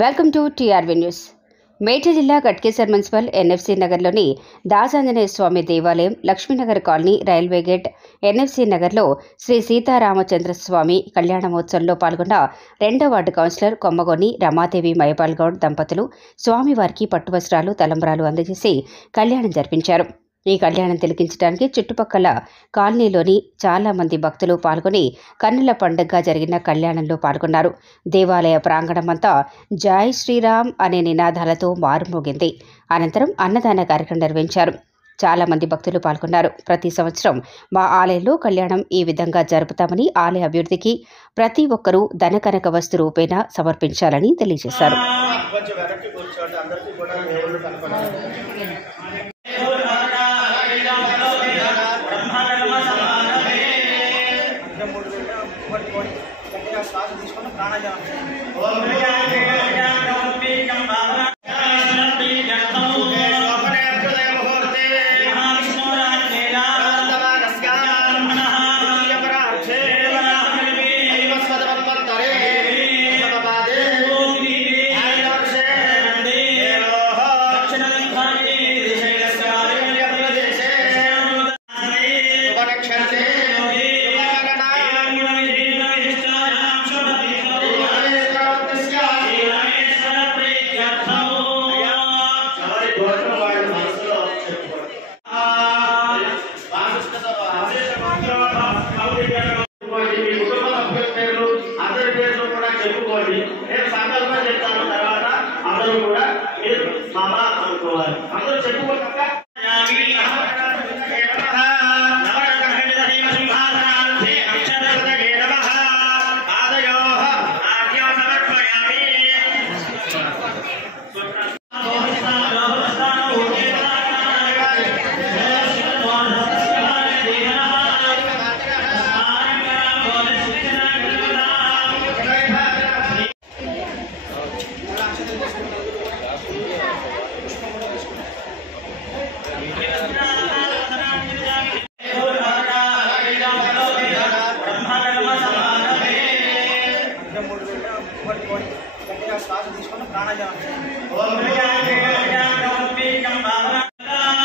Welcome to TRV news. Medchal జిల్లా Ghatkesar municipal NFC నగర్లోని దాసాంజనేయ స్వామి దేవాలయం, Lakshmi Nagar colony, railway gate, NFC నగర్లో శ్రీ సీతారామచంద్రస్వామి కళ్యాణమోత్సవంలో పాల్గొన్న 2వ వార్డు కౌన్సిలర్ కొమ్మగోని రమాదేవి మైపాల్ గౌడ్ దంపతులు స్వామివారికి పట్టువస్త్రాలు, తలంబ్రాలు అందజేసి కళ్యాణం జరిపించారు. ఈ కళ్యాణం తిలకించడానికి చుట్టుపక్కల కాలనీలోని చాలా మంది భక్తులు పాల్గొని కన్నుల పండుగగా జరిగిన కళ్యాణంలో పాల్గొన్నారు. దేవాలయ ప్రాంగణమంతా జై శ్రీరామ్ అనే నినాదాలతో మారుమోగింది. అనంతరం అన్నదాన కార్యక్రమం నిర్వహించారు. చాలా మంది భక్తులు పాల్గొన్నారు. ప్రతి సంవత్సరం మా ఆలయంలో కళ్యాణం ఈ విధంగా జరుపుతామని, ఆలయ అభివృద్ధికి ప్రతి ఒక్కరూ ధనకనక వస్తు రూపేణ సమర్పించాలని తెలియజేశారు.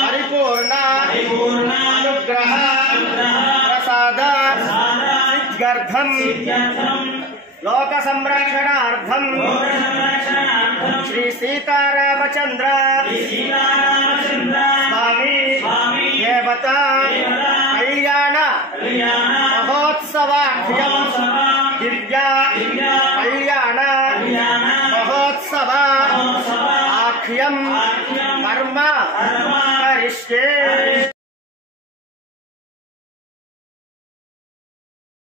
పరిపూర్ణ అనుగ్రహ ప్రసాద సిద్ధ్యర్థం లోక సంరక్షణార్థం శ్రీ సీతారామచంద్ర స్వామి దేవత కళ్యాణ మహోత్సవాఖ్యం దివ్య కళ్యాణ మహోత్సవ ఆఖ్యం కర్మ